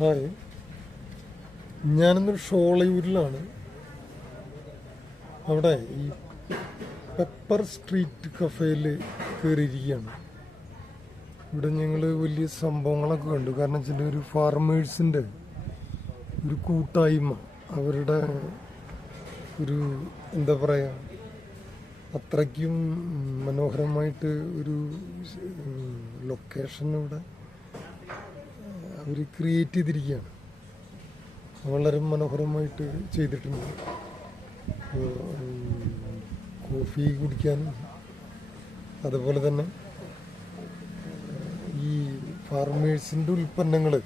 Hi, ഞാനിന്നൊരു ഷോളയൂരിലാണ്. അവിടെ ഈ pepper street കഫേയിൽ കയറിയിരിക്കുകയാണ്. ഇവിടെ ഞങ്ങൾ വലിയ സംഭവങ്ങളൊക്കെ കണ്ടു. കാരണം വെച്ചാൽ ഒരു ഫാർമേഴ്സിൻ്റെ ഒരു കൂട്ടായ്മ, അവരുടെ ഒരു എന്താ പറയുക, അത്രയ്ക്കും മനോഹരമായിട്ട് ഒരു ലൊക്കേഷൻ ഇവിടെ അവർ ക്രിയേറ്റ് ചെയ്തിരിക്കുകയാണ്. വളരെ മനോഹരമായിട്ട് ചെയ്തിട്ടുണ്ട്. കോഫി കുടിക്കാനും അതുപോലെ തന്നെ ഈ ഫാർമേഴ്സിൻ്റെ ഉൽപ്പന്നങ്ങൾ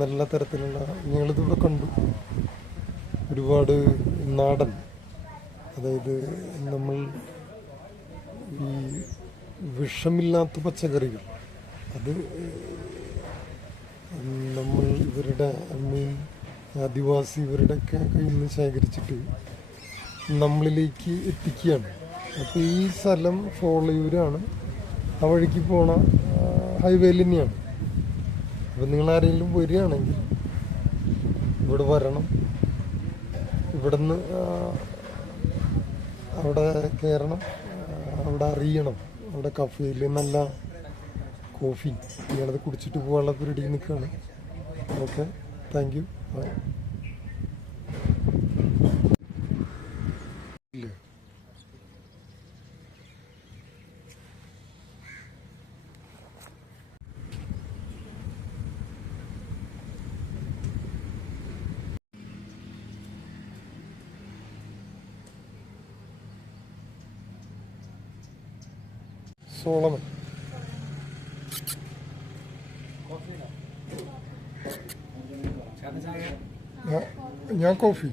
നല്ല തരത്തിലുള്ള ഞങ്ങളിതിവിടെ കണ്ടു. ഒരുപാട് നാടൻ, അതായത് നമ്മൾ ഈ വിഷമില്ലാത്ത പച്ചക്കറികൾ, അത് നമ്മൾ ഇവരുടെ ആദിവാസി ഇവരുടെയൊക്കെ കയ്യിൽ നിന്ന് ശേഖരിച്ചിട്ട് നമ്മളിലേക്ക് എത്തിക്കുകയാണ്. അപ്പോൾ ഈ സ്ഥലം ഷോളയൂരാണ്, ആ വഴിക്ക് പോണ ഹൈവേയിൽ തന്നെയാണ്. അപ്പോൾ നിങ്ങൾ ആരെങ്കിലും വരികയാണെങ്കിൽ ഇവിടെ വരണം. ഇവിടുന്ന് അവിടെ കയറണം, അവിടെ അറിയണം. അവിടെ കഫേയിൽ നല്ല കോഫി, നിങ്ങളത് കുടിച്ചിട്ട് പോകാനുള്ള പരിപാടിയിൽ നിൽക്കുകയാണ്. Okay, thank you. ഇല്ലേ, സോളമൻ. ഞാൻ കോഫി.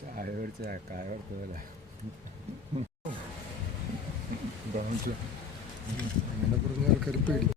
ചായ മേടിച്ച ചായ കൊടുത്തതല്ലേ അങ്ങനെ പറഞ്ഞ ആൾക്കാർ പേടിക്കും.